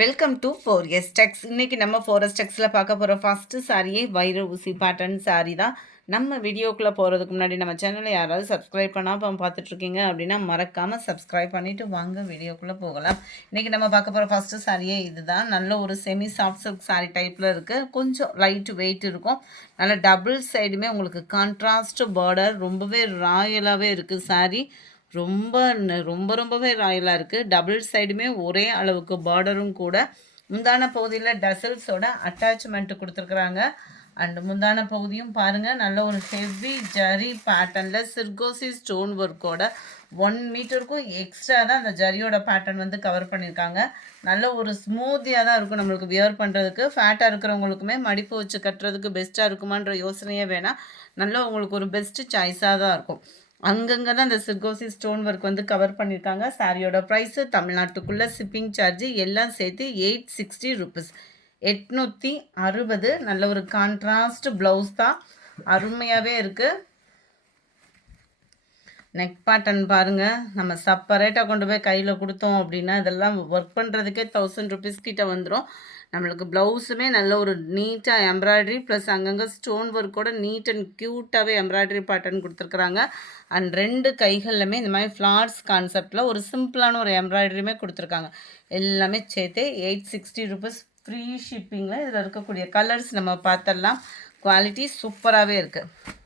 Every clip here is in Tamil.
Welcome to 4S Techs. இன்னைக்கு நம்ம 4S Techsல பார்க்க போகிற ஃபஸ்ட்டு சாரியே வைர ஊசி பேட்டர்ன் சாரி தான். நம்ம வீடியோக்குள்ளே போகிறதுக்கு முன்னாடி நம்ம சேனலை யாராவது சப்ஸ்கிரைப் பண்ணாமல் பார்த்துட்ருக்கீங்க அப்படின்னா மறக்காமல் சப்ஸ்கிரைப் பண்ணிவிட்டு வாங்க வீடியோக்குள்ளே போகலாம். இன்றைக்கி நம்ம பார்க்க போகிற ஃபஸ்ட்டு சாரியே இதுதான். நல்ல ஒரு செமி சாஃப்ட் சில்க் சாரி டைப்பில் இருக்குது. கொஞ்சம் லைட் வெயிட் இருக்கும். நல்ல டபுள் சைடுமே உங்களுக்கு கான்ட்ராஸ்ட் பார்டர், ரொம்பவே ராயலாகவே இருக்குது சாரி. ரொம்பவே ராயலாக இருக்குது. டபுள் சைடுமே ஒரே அளவுக்கு பார்டரும் கூட. முந்தான பகுதியில் டசல்ஸோட அட்டாச்மெண்ட் கொடுத்துருக்குறாங்க. அண்ட் முந்தான பகுதியும் பாருங்கள், நல்ல ஒரு ஹெவி ஜரி பேட்டர்னில் சிர்கோசி ஸ்டோன் ஒர்க்கோட 1 மீட்டருக்கும் எக்ஸ்ட்ரா தான் அந்த ஜரியோட பேட்டர்ன் வந்து கவர் பண்ணியிருக்காங்க. நல்ல ஒரு ஸ்மூத்தியாக தான் இருக்கும் நம்மளுக்கு வியர் பண்ணுறதுக்கு. ஃபேட்டாக இருக்கிறவங்களுக்குமே மடிப்பு வச்சு கட்டுறதுக்கு பெஸ்ட்டாக இருக்குமான்ற யோசனையே வேணாம். நல்ல உங்களுக்கு ஒரு பெஸ்ட்டு சாய்ஸாக தான் இருக்கும். அங்கங்கே தான் இந்த சிர்கோசி ஸ்டோன் ஒர்க் வந்து கவர் பண்ணியிருக்காங்க. சாரியோட ப்ரைஸு தமிழ்நாட்டுக்குள்ளே ஷிப்பிங் சார்ஜு எல்லாம் சேர்த்து 860 ருபீஸ். 860. நல்ல ஒரு கான்ட்ராஸ்ட் ப்ளவுஸ் தான், அருமையாகவே இருக்குது. நெக் பேட்டர்ன் பாருங்கள், நம்ம செப்பரேட்டாக கொண்டு போய் கையில் கொடுத்தோம் அப்படின்னா இதெல்லாம் ஒர்க் பண்ணுறதுக்கே 1000 ருபீஸ் கிட்ட வந்துடும். நம்மளுக்கு ப்ளவுஸுமே நல்ல ஒரு நீட்டாக எம்ப்ராய்டரி ப்ளஸ் அங்கங்கே ஸ்டோன் ஒர்க்கோட நீட் அண்ட் க்யூட்டாகவே எம்ப்ராய்டரி பேட்டர்ன் கொடுத்துருக்குறாங்க. அண்ட் 2 கைகள்லையுமே இந்த மாதிரி ஃப்ளார்ஸ் கான்செப்டில் ஒரு சிம்பிளான ஒரு எம்ப்ராய்டரியுமே கொடுத்துருக்காங்க. எல்லாமே சேர்த்து 860 ருபீஸ் ஃப்ரீ ஷிப்பிங்கில். இதில் இருக்கக்கூடிய கலர்ஸ் நம்ம பார்த்துடலாம். குவாலிட்டி சூப்பராகவே இருக்குது.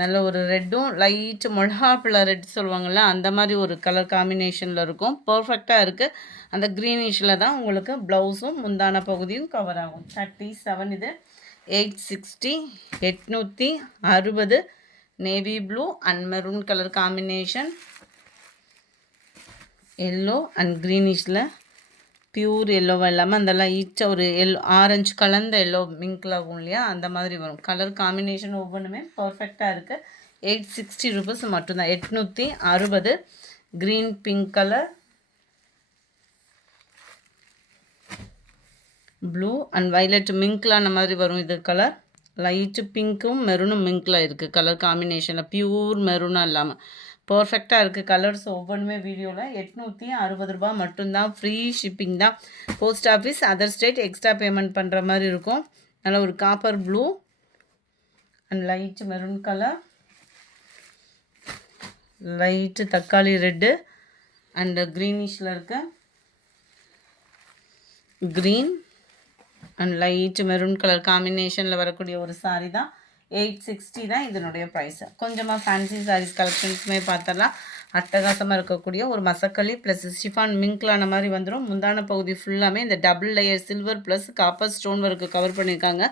நல்ல ஒரு ரெட்டும் லைட்டு மிளகாப்பிள்ளை ரெட் சொல்லுவாங்கள்ல, அந்த மாதிரி ஒரு கலர் காம்பினேஷனில் இருக்கும். பர்ஃபெக்டாக இருக்குது. அந்த க்ரீனிஷில் தான் உங்களுக்கு ப்ளவுஸும் முந்தான பகுதியும் கவர் ஆகும். 37 இது. 860. 860. Navy blue and maroon colour combination. Yellow and க்ரீனிஷில் பியூர் எல்லோவாக இல்லாமல் அந்த லைட்டாக ஒரு ஆரஞ்சு கலந்த எல்லோ மிங்கில் ஆகும் இல்லையா, அந்த மாதிரி வரும். கலர் காம்பினேஷன் ஒவ்வொன்றுமே பர்ஃபெக்டாக இருக்குது. 860 ருபீஸ் மட்டும்தான். 860. Green pink colour, blue and violet mingle அந்த மாதிரி வரும். இது கலர் லைட்டு பிங்க்கும் மெரூனும் மிங்கில் இருக்குது. கலர் காம்பினேஷனில் பியூர் மெரூனாக இல்லாமல் பர்ஃபெக்டாக இருக்குது. கலர்ஸ் ஒவ்வொன்றுமே வீடியோவில் 860 ரூபா மட்டும்தான். ஃப்ரீ ஷிப்பிங் தான். Post office other state extra payment பண்ணுற மாதிரி இருக்கும். நல்ல ஒரு copper blue and light maroon colour, light தக்காளி ரெட்டு அண்ட் க்ரீனிஷில் இருக்க green and light maroon colour காம்பினேஷனில் வரக்கூடிய ஒரு சாரி தான். 860 தான் இதனுடைய ப்ரைஸு. கொஞ்சமாக ஃபேன்சி சாரீஸ் கலெக்ஷன்ஸுமே பார்த்தலாம். அட்டகாசமாக இருக்கக்கூடிய ஒரு மசக்களி ப்ளஸ் ஷிஃபான் மிங்க்லான மாதிரி வந்துடும். முந்தான பகுதி ஃபுல்லாமே இந்த double layer silver plus copper stone work cover பண்ணியிருக்காங்க.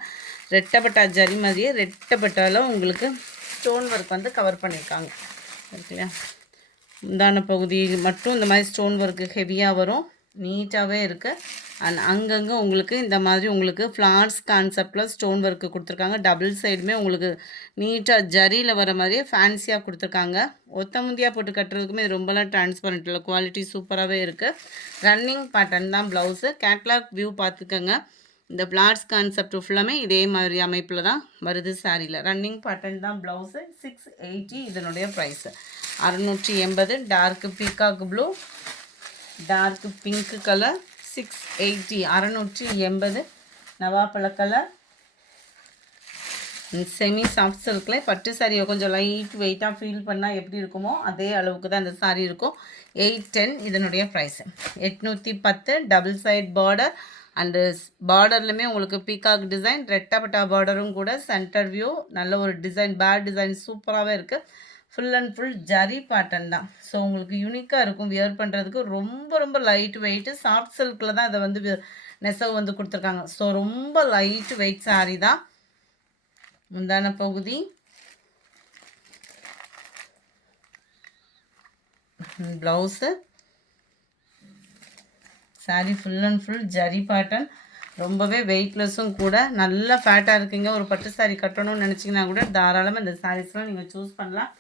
ரெட்டப்பட்டா ஜரி மாதிரியே ரெட்டப்பட்டாலும் உங்களுக்கு ஸ்டோன் ஒர்க் வந்து கவர் பண்ணியிருக்காங்க இருக்கு இல்லையா. முந்தான பகுதி மட்டும் இந்த மாதிரி ஸ்டோன் ஒர்க்கு ஹெவியாக வரும். நீட்டாகவே இருக்குது. அண்ட் அங்கங்கே உங்களுக்கு இந்த மாதிரி உங்களுக்கு ஃப்ளார்ஸ் கான்செப்டில் ஸ்டோன் ஒர்க்கு கொடுத்துருக்காங்க. டபுள் சைடுமே உங்களுக்கு நீட்டாக ஜரியில் வர மாதிரியே ஃபேன்சியாக கொடுத்துருக்காங்க. ஒத்த முந்தியாக போட்டு கட்டுறதுக்குமே இது ரொம்பலாம் டிரான்ஸ்பரண்ட் இல்லை. குவாலிட்டி சூப்பராகவே இருக்குது. ரன்னிங் பேட்டர்ன் தான் ப்ளவுஸு. கேட்லாக் வியூ பார்த்துக்கோங்க. இந்த ஃப்ளார்ஸ் கான்செப்ட் ஃபுல்லாமே இதே மாதிரி அமைப்பில் தான் வருது சாரியில். ரன்னிங் பேட்டர்ன் தான் ப்ளவுஸு. 680 இதனுடைய price. 680. Dark peacock blue, dark pink colour. 680. 680. நவாப்பழ கலர். செமி சாஃப்ட் சில்கில் பட்டு சாரியை கொஞ்சம் லைட் வெயிட்டாக ஃபீல் பண்ணால் எப்படி இருக்குமோ அதே அளவுக்கு தான் அந்த சாரீ இருக்கும். 810 இதனுடைய price. 810. Double side border and பார்டர்லையுமே உங்களுக்கு பீகாக் டிசைன், ரெட்டப்பட்டா பார்டரும் கூட. சென்டர் வியூ நல்ல ஒரு டிசைன், பேட் டிசைன் சூப்பராகவே இருக்குது. Full and full zari pattern தான். ஸோ உங்களுக்கு யூனிக்காக இருக்கும் வியர் பண்ணுறதுக்கு. ரொம்ப லைட் வெயிட்டு. சாஃப்ட் சில்கில் தான் அதை வந்து நெசவு வந்து கொடுத்துருக்காங்க. ஸோ ரொம்ப லைட் வெயிட் சாரீ தான். முந்தான பகுதி blouse. Sari full and full zari pattern. ரொம்பவே வெயிட்லெஸ்ஸும் கூட. நல்ல ஃபேட்டாக இருக்குங்க. ஒரு பட்டு சாரீ கட்டணும்னு நினச்சிங்கன்னா கூட தாராளமாக இந்த சாரீஸ்லாம் நீங்கள் சூஸ் பண்ணலாம்.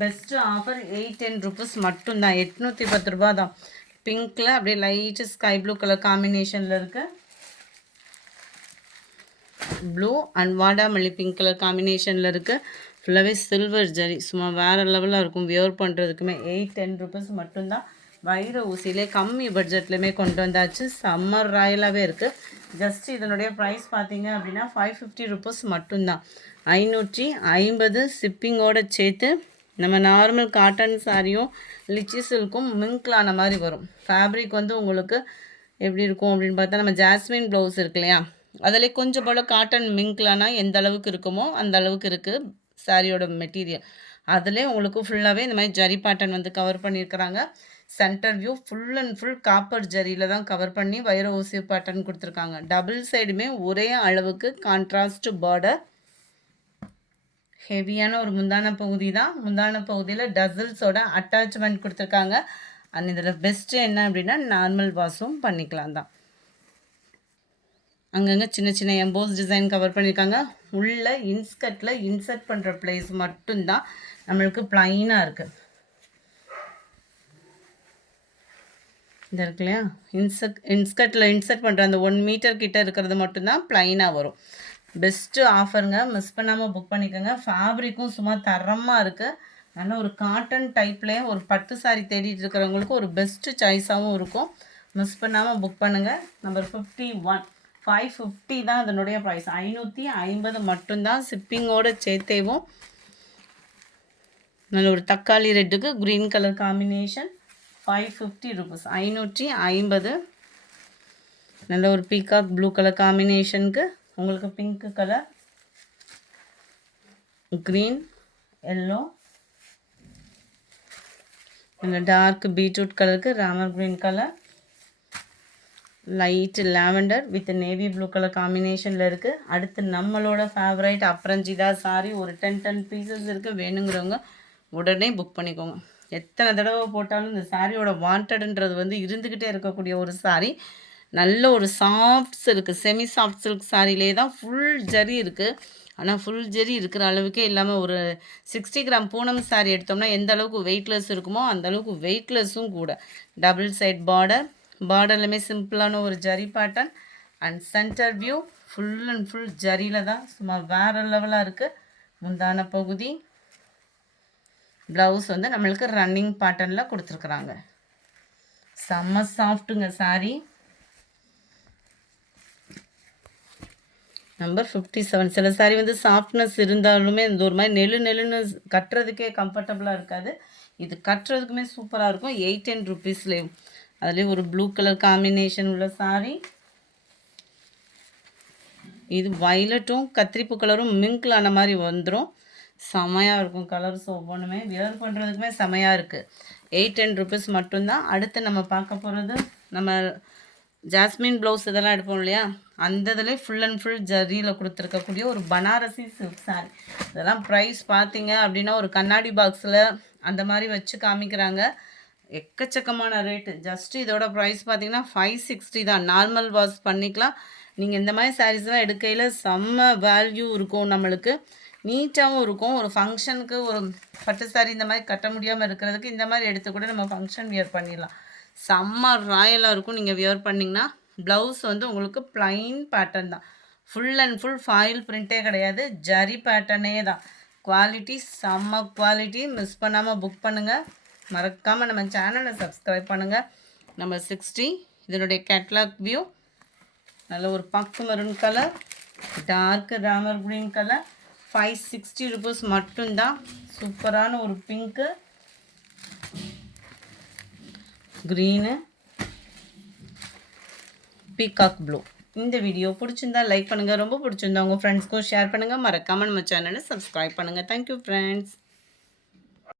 பெஸ்ட்டு ஆஃபர் 810 ருபீஸ் மட்டும்தான். 810 ரூபா தான். பிங்க்கில் அப்படியே லைட்டு ஸ்கை ப்ளூ கலர் காம்பினேஷனில் இருக்குது. ப்ளூ அண்ட் வாடாமல்லி பிங்க் கலர் காம்பினேஷனில் இருக்குது. ஃபுல்லாகவே சில்வர் ஜரி சும்மா வேறு லெவலில் இருக்கும் வியர் பண்ணுறதுக்குமே. 810 ருபீஸ் மட்டும்தான். வைர ஊசியிலே கம்மி பட்ஜெட்லையுமே கொண்டு வந்தாச்சு. சம்மர் ராயலாகவே இருக்குது. ஜஸ்ட் இதனுடைய ப்ரைஸ் பார்த்தீங்க அப்படின்னா 550 ருபீஸ் மட்டும்தான். 550 ஷிப்பிங்கோடு சேர்த்து. நம்ம நார்மல் காட்டன் சாரியும் லிச்சி சில்க்கும் மிங்க்லான மாதிரி வரும். ஃபேப்ரிக் வந்து உங்களுக்கு எப்படி இருக்கும் அப்படின்னு பார்த்தா, நம்ம ஜாஸ்மின் ப்ளவுஸ் இருக்கு இல்லையா, அதில் கொஞ்சம் போல் காட்டன் மிங்க்லானா எந்த அளவுக்கு இருக்குமோ அந்த அளவுக்கு இருக்குது சாரியோட மெட்டீரியல். அதிலே உங்களுக்கு ஃபுல்லாகவே இந்த மாதிரி ஜரி பேட்டர்ன் வந்து கவர் பண்ணியிருக்கிறாங்க. Centre view full and full copper ஜரியில் தான் கவர் பண்ணி வைர ஊசி பேட்டர்ன் கொடுத்துருக்காங்க. டபுள் சைடுமே ஒரே அளவுக்கு கான்ட்ராஸ்ட் பார்டர். ஹெவியான ஒரு முந்தான பகுதி தான். முந்தான பகுதியில் டசல்ஸோட அட்டாச்மெண்ட் கொடுத்துருக்காங்க. அண்ட் இதில் பெஸ்ட்டு என்ன அப்படின்னா நார்மல் வாஷும் பண்ணிக்கலாம் தான். அங்கங்கே சின்ன சின்ன எம்போஸ் டிசைன் கவர் பண்ணியிருக்காங்க. உள்ள இன்ஸ்கர்ட்டில் இன்சர்ட் பண்ணுற பிளேஸ் மட்டும்தான் நம்மளுக்கு ப்ளைனாக இருக்குது. இந்த இருக்கு இல்லையா, இன்ஸ்கர்ட்டில் இன்சர்ட் பண்ணுற அந்த 1 மீட்டர் கிட்ட இருக்கிறது மட்டும்தான் ப்ளைனாக வரும். பெஸ்ட்டு ஆஃபருங்க, மிஸ் பண்ணாமல் புக் பண்ணிக்கோங்க. ஃபேப்ரிக்கும் சும்மா தரமாக இருக்குது. நல்ல ஒரு காட்டன் டைப்லேயே ஒரு பட்டு சாரி தேடிட்டு இருக்கிறவங்களுக்கு ஒரு பெஸ்ட்டு சாய்ஸாகவும் இருக்கும். மிஸ் பண்ணாமல் புக் பண்ணுங்கள். நம்பர் 51 550 தான் அதனுடைய ப்ரைஸ். 550 மட்டும்தான் ஷிப்பிங்கோடு சேர்த்தேவும். நல்ல ஒரு தக்காளி ரெட்டுக்கு க்ரீன் கலர் காம்பினேஷன். 550 ருபீஸ். 550. நல்ல ஒரு பீகாக் ப்ளூ கலர் காம்பினேஷனுக்கு உங்களுக்கு பிங்க் கலர், க்ரீன், எல்லோ, இந்த டார்க் பீட்ரூட் கலருக்கு Ramar green colour, light lavender with navy blue colour காம்பினேஷனில் இருக்குது. அடுத்து நம்மளோட ஃபேவரைட் அப்ரஞ்சிதா சாரி ஒரு 10 பீசஸ் இருக்குது. வேணுங்கிறவங்க உடனே புக் பண்ணிக்கோங்க. எத்தனை தடவை போட்டாலும் இந்த சாரியோட வாண்டடுன்றது வந்து இருந்துக்கிட்டே இருக்கக்கூடிய ஒரு சாரி. நல்ல ஒரு soft silk, semi soft silk சாரிலே தான் ஃபுல் ஜரி இருக்குது. ஆனால் ஃபுல் ஜரி இருக்கிற அளவுக்கே இல்லாமல் ஒரு 60 கிராம் பூனம் சாரி எடுத்தோம்னா எந்த அளவுக்கு வெயிட்லெஸ் இருக்குமோ அந்த அளவுக்கு வெயிட்லெஸ்ஸும் கூட. டபுள் சைட் பார்டர்லையுமே சிம்பிளான ஒரு zari pattern. And centre view full and full ஜரியில் தான் சும்மா வேறு லெவலாக இருக்குது. முந்தான பகுதி, ப்ளவுஸ் வந்து நம்மளுக்கு ரன்னிங் பேட்டர்னில் கொடுத்துருக்குறாங்க. செம்ம சாஃப்ட்டுங்க சாரி. நம்பர் 57. சில சாரி வந்து சாஃப்ட்னஸ் இருந்தாலுமே இந்த ஒரு மாதிரி நெல்லுன்னு கட்டுறதுக்கே கம்ஃபர்டபுளாக இருக்காது. இது கட்டுறதுக்குமே சூப்பராக இருக்கும். 810 ருபீஸ்லேயும். அதுலேயும் ஒரு ப்ளூ கலர் காம்பினேஷன் உள்ள சாரி. இது வயலட்டும் கத்திரிப்பு கலரும் மிங்கிளான மாதிரி வந்துடும். செமையாக இருக்கும். கலர்ஸ் ஒவ்வொன்றுமே வியர் பண்ணுறதுக்குமே செமையாக இருக்குது. 810 ருபீஸ் மட்டும்தான். அடுத்து நம்ம பார்க்க போகிறது நம்ம ஜாஸ்மின் ப்ளவுஸ் இதெல்லாம் எடுப்போம் இல்லையா, அந்த இதில் ஃபுல் அண்ட் ஃபுல் ஜரியில் கொடுத்துருக்கக்கூடிய ஒரு பனாரசி சில்க் சாரி. இதெல்லாம் ப்ரைஸ் பார்த்தீங்க அப்படின்னா ஒரு கண்ணாடி பாக்ஸில் அந்த மாதிரி வச்சு காமிக்கிறாங்க. எக்கச்சக்கமான ரேட்டு. ஜஸ்ட்டு இதோட ப்ரைஸ் பார்த்தீங்கன்னா 560 தான். நார்மல் வாஷ் பண்ணிக்கலாம். நீங்கள் இந்த மாதிரி சாரீஸ்லாம் எடுக்கையில் செம்ம வேல்யூ இருக்கும். நம்மளுக்கு நீட்டாகவும் இருக்கும். ஒரு ஃபங்க்ஷனுக்கு ஒரு பட்டு சாரி இந்த மாதிரி கட்ட முடியாமல் இருக்கிறதுக்கு இந்த மாதிரி எடுத்து கூட நம்ம ஃபங்க்ஷன் வியர் பண்ணிடலாம். செம்ம ராயலாக இருக்கும் நீங்கள் வியர் பண்ணிங்கன்னா. ப்ளவுஸ் வந்து உங்களுக்கு ப்ளைன் பேட்டர்ன் தான். ஃபுல் அண்ட் ஃபுல் ஃபாயில் பிரிண்ட்டே கிடையாது, ஜரி பேட்டர்னே தான். குவாலிட்டி செம்ம குவாலிட்டி. மிஸ் பண்ணாமல் புக் பண்ணுங்கள். மறக்காமல் நம்ம சேனலை சப்ஸ்கிரைப் பண்ணுங்கள். நம்பர் 60 இதனுடைய கேட்லாக் வியூ. நல்ல ஒரு பக்கு மெரூன் கலர், டார்க் ராமர் க்ரீன் கலர். 560 ருபீஸ் மட்டும்தான். சூப்பரான ஒரு பிங்க்கு, க்ரீனு, பீகாக் ப்ளூ. இந்த வீடியோ பிடிச்சிருந்தா லைக் பண்ணுங்கள். ரொம்ப பிடிச்சிருந்தா உங்கள் ஃப்ரெண்ட்ஸ்க்கும் ஷேர் பண்ணுங்கள். மறக்காமல் நம்ம சேனலை சப்ஸ்கிரைப் பண்ணுங்கள். Thank you friends.